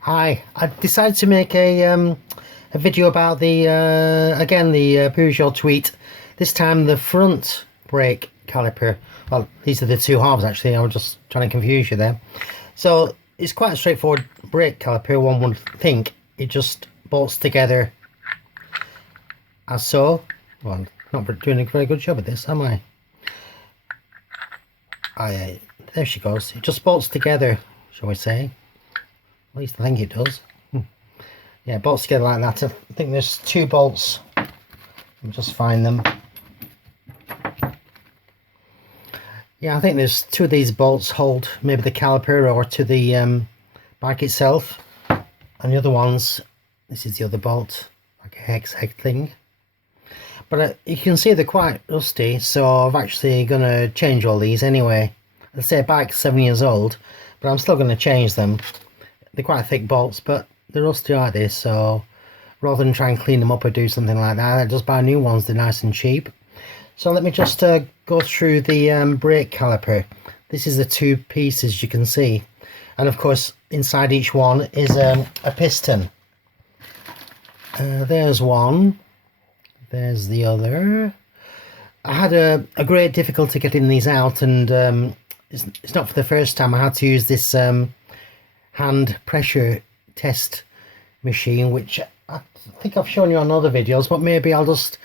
Hi, I decided to make a video about the again the Peugeot tweet. This time the front brake caliper. Well, these are the two halves actually. I was just trying to confuse you there. So it's quite a straightforward brake caliper. One would think it just bolts together as so. Well, not doing a very good job at this, am I? There she goes. It just bolts together, shall we say? At least I think it does. Yeah, bolts together like that. I think there's two bolts. I'll just find them. Yeah, I think there's two of these bolts hold maybe the caliper or to the bike itself. And the other ones, this is the other bolt, like a hex thing. But you can see they're quite rusty, so I'm actually going to change all these anyway. I'd say bike's 7 years old, but I'm still going to change them. They're quite thick bolts, but they're rusty like this, so rather than try and clean them up or do something like that, I just buy new ones. They're nice and cheap. So let me just go through the brake caliper. This is the two pieces you can see, and of course inside each one is a piston. There's one, there's the other. I had a great difficulty getting these out, and it's not for the first time I had to use this hand pressure test machine, which I think I've shown you on other videos, but maybe I'll just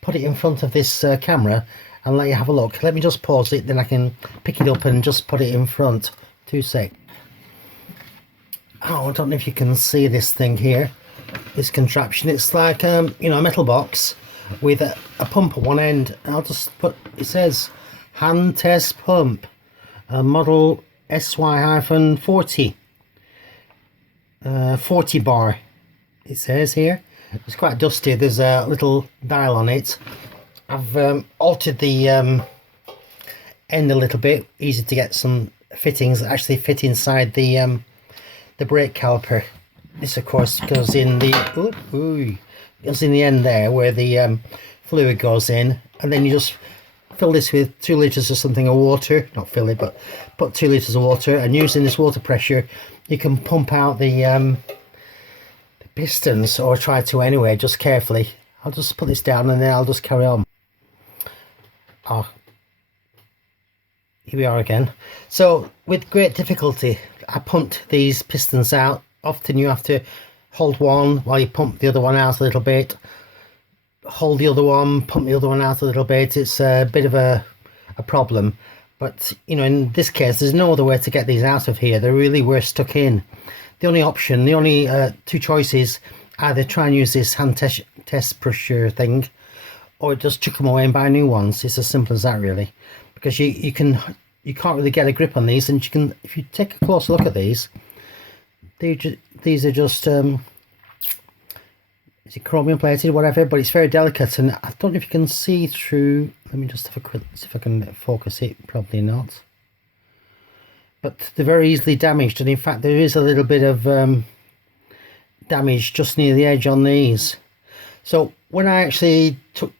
put it in front of this camera and let you have a look. Let me just pause it, then I can pick it up and just put it in front. 2 sec. Oh, I don't know if you can see this thing here, this contraption. It's like you know, a metal box with a pump at one end. I'll just put, it says hand test pump, model SY-40 40 bar, it says here. It's quite dusty. There's a little dial on it. I've altered the end a little bit, easy to get some fittings that actually fit inside the brake caliper. This of course goes in the goes in the end there where the fluid goes in, and then you just fill this with 2 litres or something of water. Not fill it, but put 2 litres of water, and using this water pressure you can pump out the pistons, or try to anyway, just carefully. I'll just put this down and then I'll just carry on. Oh, here we are again. So with great difficulty I pumped these pistons out. Often you have to hold one while you pump the other one out a little bit, hold the other one, pump the other one out a little bit. It's a bit of a problem, but you know, in this case there's no other way to get these out of here. They really were stuck in. The only option, the only two choices, either try and use this hand test pressure thing, or just chuck them away and buy new ones. It's as simple as that really, because you can't really get a grip on these. And you can, if you take a closer look at these, these are just is it chromium plated, whatever, but it's very delicate, and I don't know if you can see through. Let me just have a quick, see if I can focus it. Probably not, but they're very easily damaged, and in fact there is a little bit of damage just near the edge on these. So when I actually took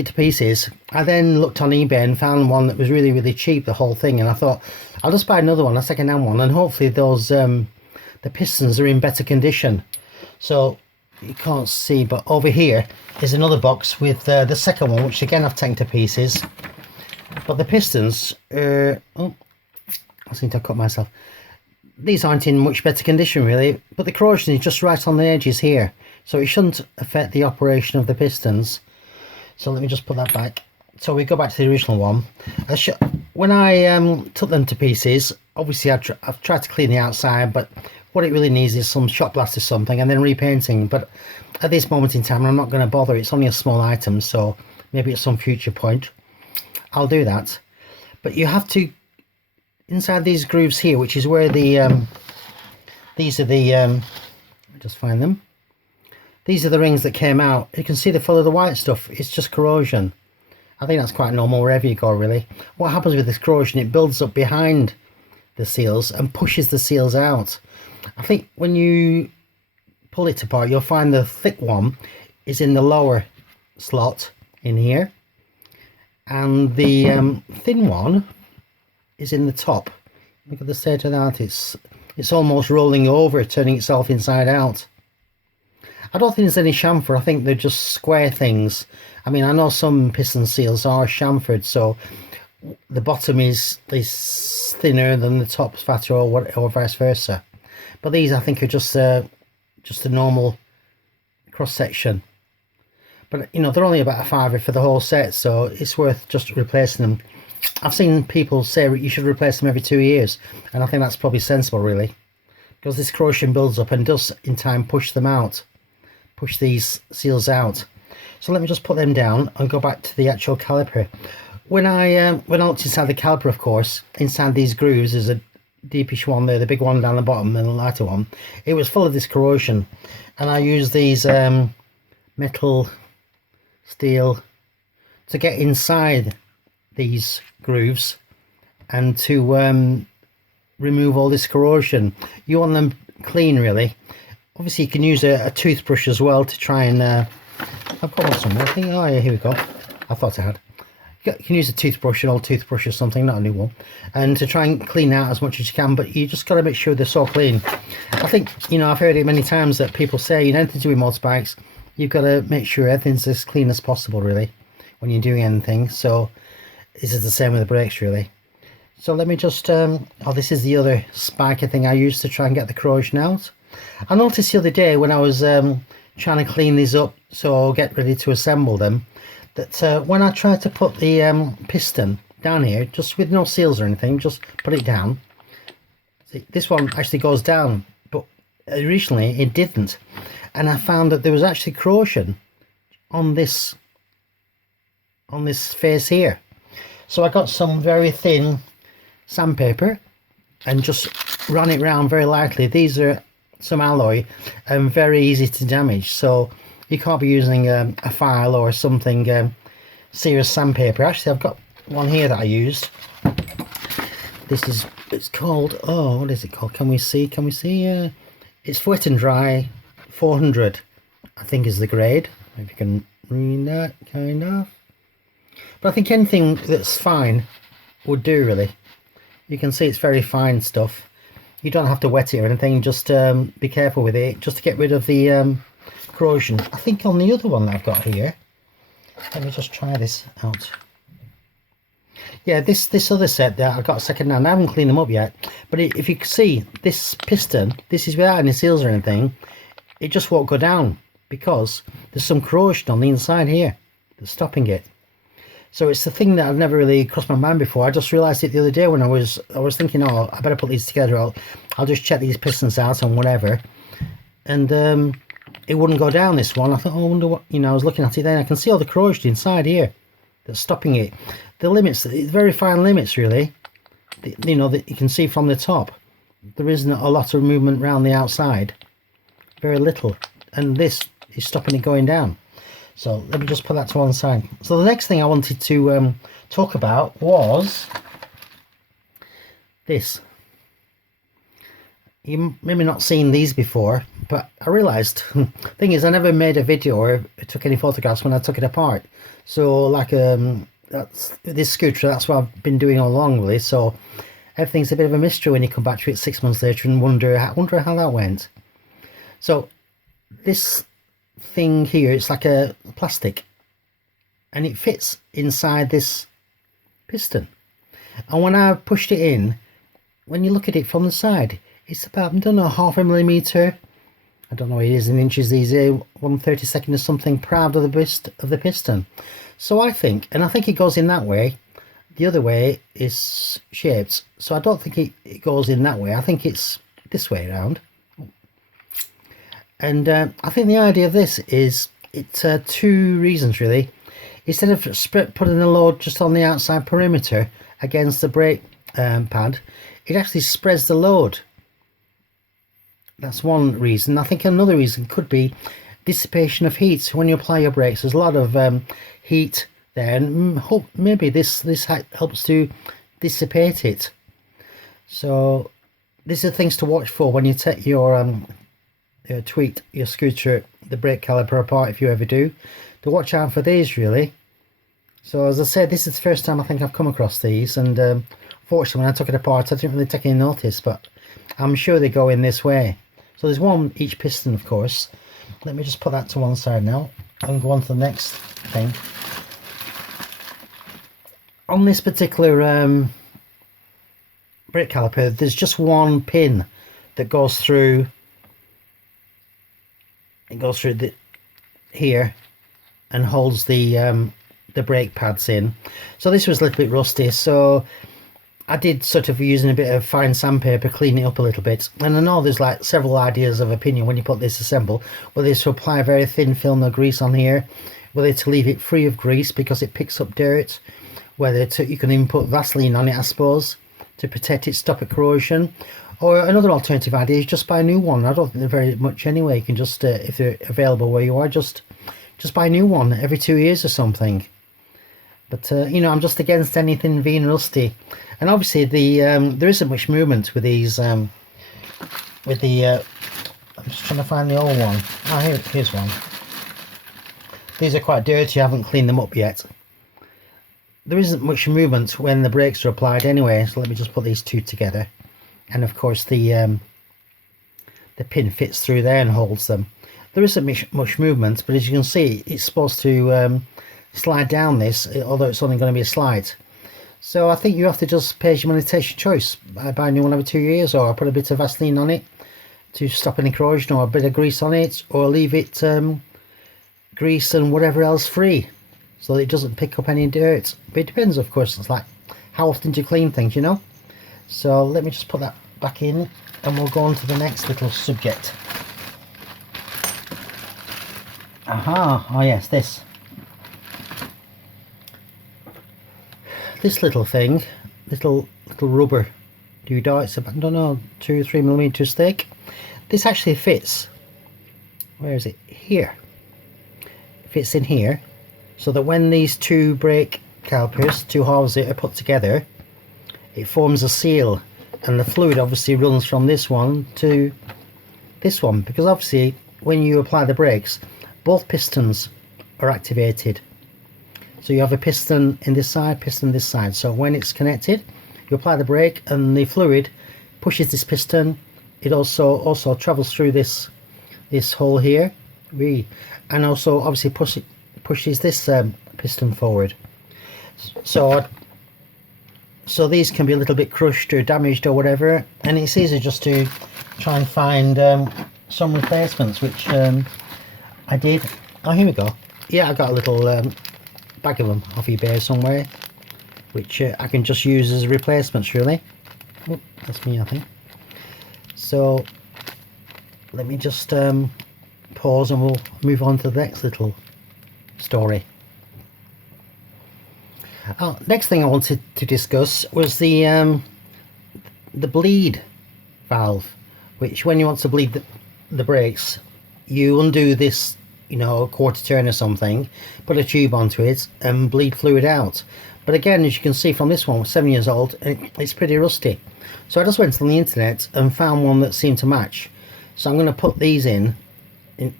it to pieces, I then looked on eBay and found one that was really cheap, the whole thing, and I thought I'll just buy another one, a second-hand one, and hopefully those the pistons are in better condition. So you can't see, but over here is another box with the second one, which again I've taken to pieces, but the pistons oh, I seem to have cut myself. These aren't in much better condition really, but the corrosion is just right on the edges here, so it shouldn't affect the operation of the pistons. So let me just put that back. So we go back to the original one. When I took them to pieces, obviously I've tried to clean the outside, but what it really needs is some shot blast or something, and then repainting. But at this moment in time I'm not going to bother. It's only a small item, so maybe at some future point I'll do that. But you have to, inside these grooves here, which is where the these are the let me just find them. These are the rings that came out. You can see the full of the white stuff. It's just corrosion. I think that's quite normal wherever you go really. What happens with this corrosion, it builds up behind the seals and pushes the seals out. I think when you pull it apart, you'll find the thick one is in the lower slot in here, and the thin one is in the top. Look at the state of that. It's it's almost rolling over, turning itself inside out. I don't think there's any chamfer. I think they're just square things. I mean, I know some piston seals are chamfered, so the bottom is thinner than the top's fatter, or vice versa. But these, I think, are just a normal cross section. But you know, they're only about a £5 for the whole set, so it's worth just replacing them. I've seen people say you should replace them every 2 years, and I think that's probably sensible, really, because this corrosion builds up and does in time push them out, push these seals out. So let me just put them down and go back to the actual caliper. When I looked inside the caliper, of course, inside these grooves, there's a deepish one there, the big one down the bottom and the lighter one. It was full of this corrosion, and I used these metal steel to get inside these grooves and to remove all this corrosion. You want them clean, really. Obviously you can use a toothbrush as well to try and I've got one somewhere, I think. Oh yeah, here we go. I thought I had. You can use a toothbrush, an old toothbrush or something, not a new one, and to try and clean out as much as you can, but you just got to make sure they're so clean. I think, you know, I've heard it many times that people say, you know, anything to do with motorbikes, you've got to make sure everything's as clean as possible, really, when you're doing anything. So this is the same with the brakes, really. So let me just oh, this is the other spiker thing I used to try and get the corrosion out. I noticed the other day when I was trying to clean these up, so I'll get ready to assemble them, that when I tried to put the piston down here, just with no seals or anything, just put it down. See, this one actually goes down, but originally it didn't, and I found that there was actually corrosion on this face here. So I got some very thin sandpaper and just ran it round very lightly. These are some alloy and very easy to damage, so you can't be using a file or something serious sandpaper. Actually, I've got one here that I used. It's called, oh, what is it called? Can we see? It's Wet and Dry 400, I think, is the grade. If you can read that, kind of. But I think anything that's fine would do, really. You can see it's very fine stuff. You don't have to wet it or anything, just be careful with it, just to get rid of the corrosion. I think on the other one that I've got here, let me just try this out. Yeah, this other set that I got second hand, I haven't cleaned them up yet, but if you can see, this piston, this is without any seals or anything, it just won't go down because there's some corrosion on the inside here that's stopping it. So it's the thing that I've never really crossed my mind before. I just realised it the other day when I was thinking, oh, I better put these together. I'll just check these pistons out and whatever. And it wouldn't go down, this one. I thought, oh, I wonder what, you know, I was looking at it then. I can see all the corrosion inside here that's stopping it. The limits, it's very fine limits, really. You know, that you can see from the top. There isn't a lot of movement around the outside. Very little. And this is stopping it going down. So let me just put that to one side. So the next thing I wanted to talk about was this. You maybe not seen these before, but I realised, thing is, I never made a video or took any photographs when I took it apart. So like that's this scooter, that's what I've been doing all along, really. So everything's a bit of a mystery when you come back to it 6 months later and wonder how that went. So this thing here, it's like a plastic, and it fits inside this piston. And when I pushed it in, when you look at it from the side, it's about, I don't know, 0.5 millimeter. I don't know what it is in inches these days, 1/32 or something, per of the piston. So I think it goes in that way. The other way is shaped, so I don't think it goes in that way. I think it's this way around. And I think the idea of this is, it's 2 reasons, really. Instead of putting the load just on the outside perimeter against the brake pad, it actually spreads the load. That's one reason. I think another reason could be dissipation of heat. So when you apply your brakes, there's a lot of heat there, and maybe this helps to dissipate it. So these are things to watch for when you take your tweak your scooter, the brake caliper, apart, if you ever do, to watch out for these, really. So as I said, this is the first time I think I've come across these, and fortunately when I took it apart I didn't really take any notice, but I'm sure they go in this way. So there's one each piston, of course. Let me just put that to one side now and go on to the next thing. On this particular brake caliper, there's just one pin that goes through. It goes through here and holds the brake pads in. So this was a little bit rusty, so I did sort of using a bit of fine sandpaper, clean it up a little bit. And I know there's like several ideas of opinion when you put this assemble, whether to apply a very thin film of grease on here, whether to leave it free of grease because it picks up dirt, whether you can even put Vaseline on it, I suppose, to protect it, stop it corrosion. Or another alternative idea is just buy a new one. I don't think they're very much anyway. You can just, if they're available where you are, just buy a new one every 2 years or something. But you know, I'm just against anything being rusty. And obviously there isn't much movement with these I'm just trying to find the old one. Here's one. These are quite dirty, I haven't cleaned them up yet. There isn't much movement when the brakes are applied anyway, so let me just put these two together. And of course the pin fits through there and holds them. There isn't much movement, but as you can see, it's supposed to slide down this, although it's only going to be a slide. So I think you have to just pay your money, take your choice. I buy a new one every 2 years, or I put a bit of Vaseline on it to stop any corrosion, or a bit of grease on it, or leave it grease and whatever else free, so that it doesn't pick up any dirt. But it depends, of course. It's like how often do you clean things, you know. So let me just put that back in, and we'll go on to the next little subject. Aha! Oh yes, this little thing, little rubber doodah. It's about, I don't know, 2 or 3 millimeters thick. This actually fits. Where is it? Here. It fits in here, so that when these two brake calipers, two halves are put together, it forms a seal, and the fluid obviously runs from this one to this one, because obviously when you apply the brakes, both pistons are activated. So you have a piston in this side, piston this side. So when it's connected, you apply the brake and the fluid pushes this piston. It also travels through this hole here, and also obviously pushes this piston forward. So these can be a little bit crushed or damaged or whatever, and it's easy just to try and find some replacements, which I did. Oh, here we go. Yeah, I got a little bag of them off eBay somewhere, which I can just use as replacements, really. Oh, that's me, I think. So let me just pause, and we'll move on to the next little story. Next thing I wanted to discuss was the bleed valve, which when you want to bleed the brakes, you undo this, you know, a quarter turn or something, put a tube onto it and bleed fluid out. But again, as you can see from this one, 7 years old, it's pretty rusty. So I just went on the internet and found one that seemed to match. So I'm going to put these in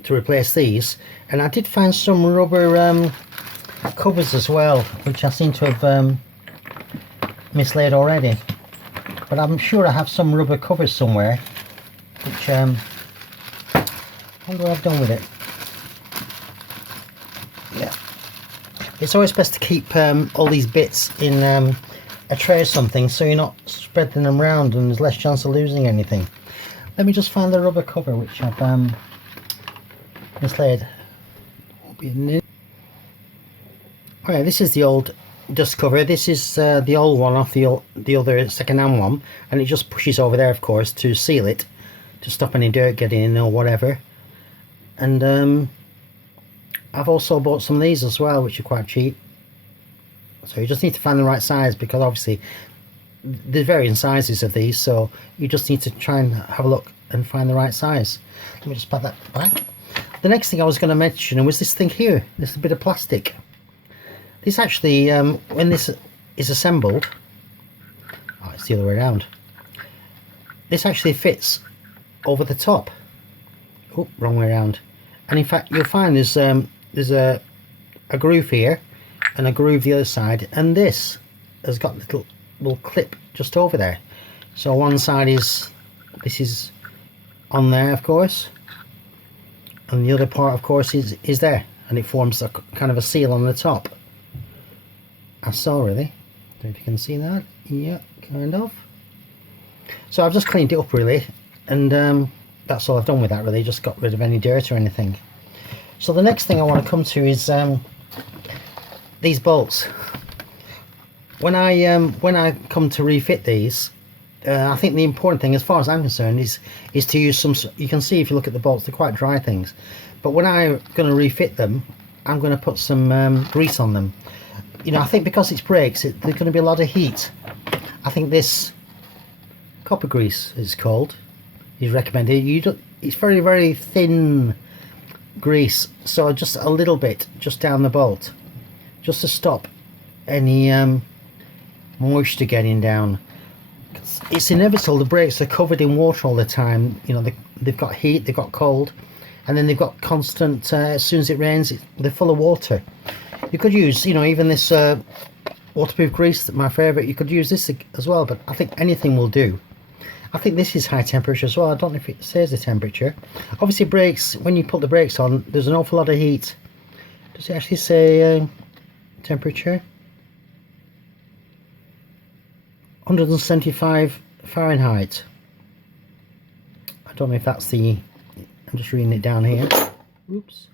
to replace these, and I did find some rubber covers as well, which I seem to have mislaid already. But I'm sure I have some rubber covers somewhere, which I wonder what I've done with it. Yeah, it's always best to keep all these bits in a tray or something, so you're not spreading them around and there's less chance of losing anything. Let me just find the rubber cover which I've mislaid. Alright, this is the old dust cover. This is the old one off the other second-hand one, and it just pushes over there, of course, to seal it, to stop any dirt getting in or whatever. And I've also bought some of these as well, which are quite cheap. So you just need to find the right size, because obviously there's varying sizes of these, so you just need to try and have a look and find the right size. Let me just put that back. The next thing I was going to mention was this thing here, this bit of plastic. This actually, when this is assembled, oh, it's the other way around. This actually fits over the top. Oh, wrong way around. And in fact, you'll find there's a groove here and a groove the other side, and this has got a little clip just over there. So one side is this is on there, of course, and the other part, of course, is there, and it forms a kind of a seal on the top. That's all really. Don't know if you can see that. Yeah, kind of. So I've just cleaned it up really, and that's all I've done with that really. Just got rid of any dirt or anything. So the next thing I want to come to is these bolts. When I come to refit these, I think the important thing, as far as I'm concerned, is to use some. You can see if you look at the bolts, they're quite dry things. But when I'm going to refit them, I'm going to put some grease on them. You know, I think because it's brakes, there's going to be a lot of heat. I think this copper grease is called, is recommended. It's very, very thin grease, so just a little bit just down the bolt, just to stop any moisture getting down. It's inevitable. The brakes are covered in water all the time. You know, they've got heat, they've got cold, and then they've got constant. As soon as it rains, they're full of water. You could use, you know, even this waterproof grease, my favourite. You could use this as well, but I think anything will do. I think this is high temperature as well. I don't know if it says the temperature. Obviously, brakes, when you put the brakes on, there's an awful lot of heat. Does it actually say temperature? 175 Fahrenheit. I don't know if that's the. I'm just reading it down here. Oops.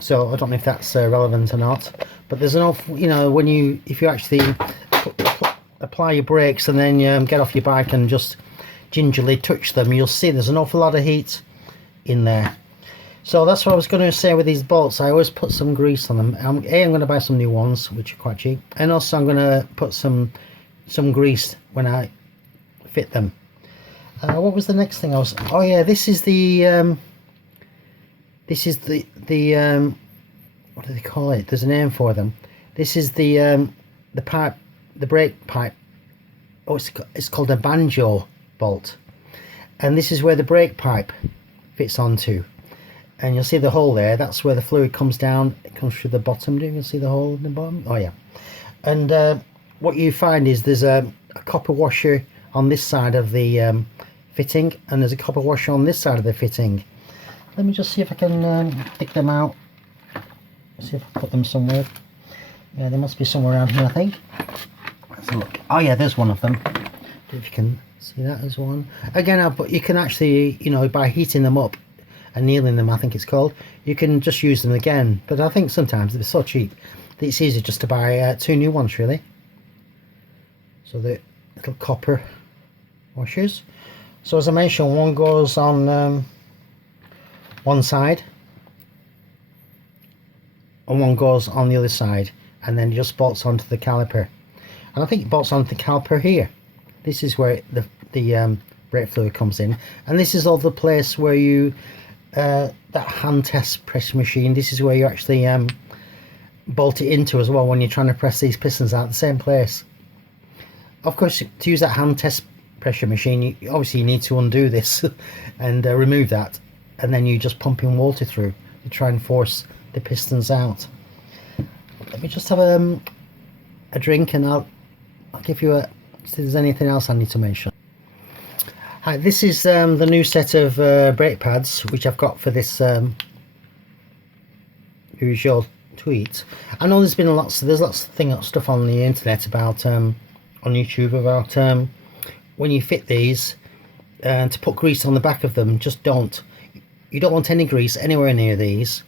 So I don't know if that's relevant or not. But there's an awful, you know, if you actually apply your brakes and then get off your bike and just gingerly touch them, you'll see there's an awful lot of heat in there. So that's what I was going to say with these bolts. I always put some grease on them. I'm going to buy some new ones, which are quite cheap, and also I'm going to put some grease when I fit them. What was the next thing I was? Oh yeah, this is the what do they call it? There's a name for them. This is the pipe, the brake pipe. Oh, it's called a Banjo Bolt, and this is where the brake pipe fits onto. And you'll see the hole there. That's where the fluid comes down. It comes through the bottom. Do you see the hole in the bottom? Oh yeah. And what you find is there's a copper washer on this side of the fitting, and there's a copper washer on this side of the fitting. Let me just see if I can pick them out. See if I put them somewhere. Yeah, they must be somewhere around here, I think. Let's look. Oh yeah, there's one of them. If you can see that as one. Again, but you can actually, you know, by heating them up, annealing them, I think it's called, you can just use them again. But I think sometimes they're so cheap that it's easy just to buy two new ones really. So the little copper washers. So as I mentioned, one goes on one side and one goes on the other side, and then it just bolts onto the caliper. And I think it bolts onto the caliper here. This is where the brake fluid comes in, and this is all the place where you that hand test press machine, this is where you actually bolt it into as well when you're trying to press these pistons out, the same place. Of course, to use that hand test pressure machine, obviously you need to undo this and remove that, and then you just pump in water through to try and force the pistons out. Let me just have a drink, and I'll give you see if there's anything else I need to mention. Hi, this is the new set of brake pads which I've got for this Peugeot Tweet. I know there's lots of stuff on the internet about on YouTube about when you fit these to put grease on the back of them. Just don't. You don't want any grease anywhere near these.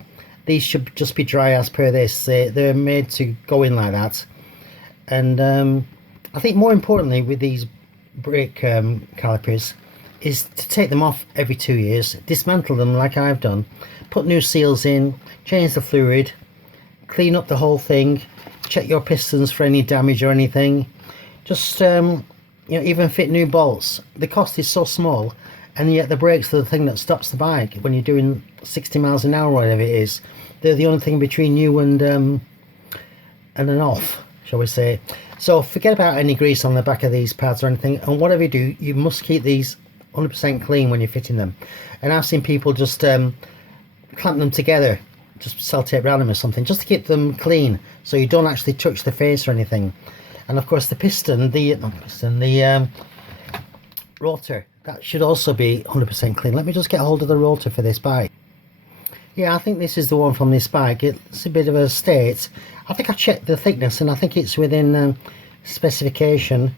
These should just be dry as per this. They're made to go in like that. And I think more importantly with these brake calipers is to take them off every 2 years, dismantle them like I've done, put new seals in, change the fluid, clean up the whole thing, check your pistons for any damage or anything. Just you know, even fit new bolts. The cost is so small, and yet the brakes are the thing that stops the bike when you're doing 60 miles an hour or whatever it is. They're the only thing between you and an off, shall we say. So forget about any grease on the back of these pads or anything, and whatever you do, you must keep these 100% clean when you're fitting them. And I've seen people just clamp them together, just sellotape around them or something, just to keep them clean, so you don't actually touch the face or anything. And of course the piston, the rotor, that should also be 100% clean. Let me just get a hold of the rotor for this bike. Yeah, I think this is the one from this bike. It's a bit of a state. I think I checked the thickness and I think it's within specification,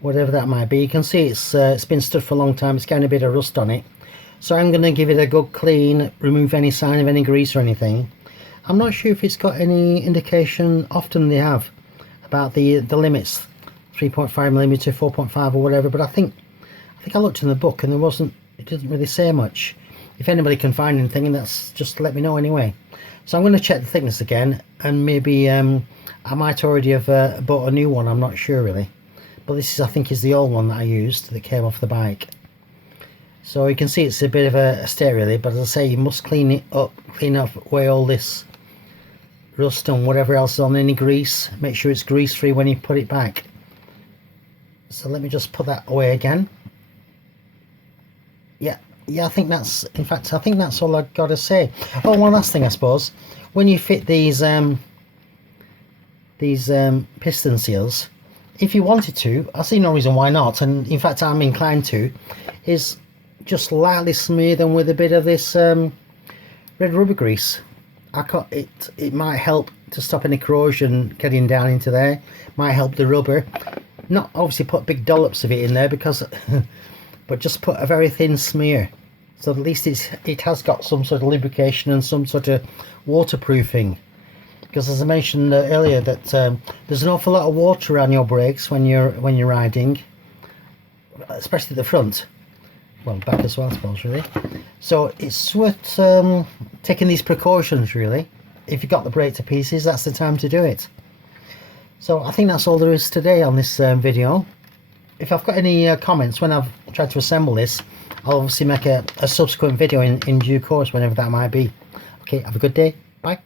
whatever that might be. You can see it's been stood for a long time. It's getting a bit of rust on it. So I'm going to give it a good clean, remove any sign of any grease or anything. I'm not sure if it's got any indication, often they have, about the limits, 3.5mm, 4.5 or whatever, but I think I looked in the book and it didn't really say much. If anybody can find anything, that's just let me know anyway. So I'm going to check the thickness again, and maybe I might already have bought a new one, I'm not sure really. But this I think is the old one that I used that came off the bike. So you can see it's a bit of a state really, but as I say, you must clean up away all this rust and whatever else is on, any grease. Make sure it's grease free when you put it back. So let me just put that away again. Yeah, I think that's, in fact, I think that's all I've got to say. Oh, one last thing, I suppose. When you fit these piston seals, if you wanted to, I see no reason why not, and in fact I'm inclined to, is just lightly smear them with a bit of this red rubber grease. It might help to stop any corrosion getting down into there. Might help the rubber. Not obviously put big dollops of it in there, because but just put a very thin smear, so at least it has got some sort of lubrication and some sort of waterproofing. Because as I mentioned earlier, that there's an awful lot of water around your brakes when you're riding, especially the front. Well, back as well, I suppose, really. So it's worth taking these precautions, really. If you got the brake to pieces, that's the time to do it. So I think that's all there is today on this video. If I've got any comments when I've tried to assemble this, I'll obviously make a subsequent video in due course, whenever that might be. Okay, have a good day. Bye.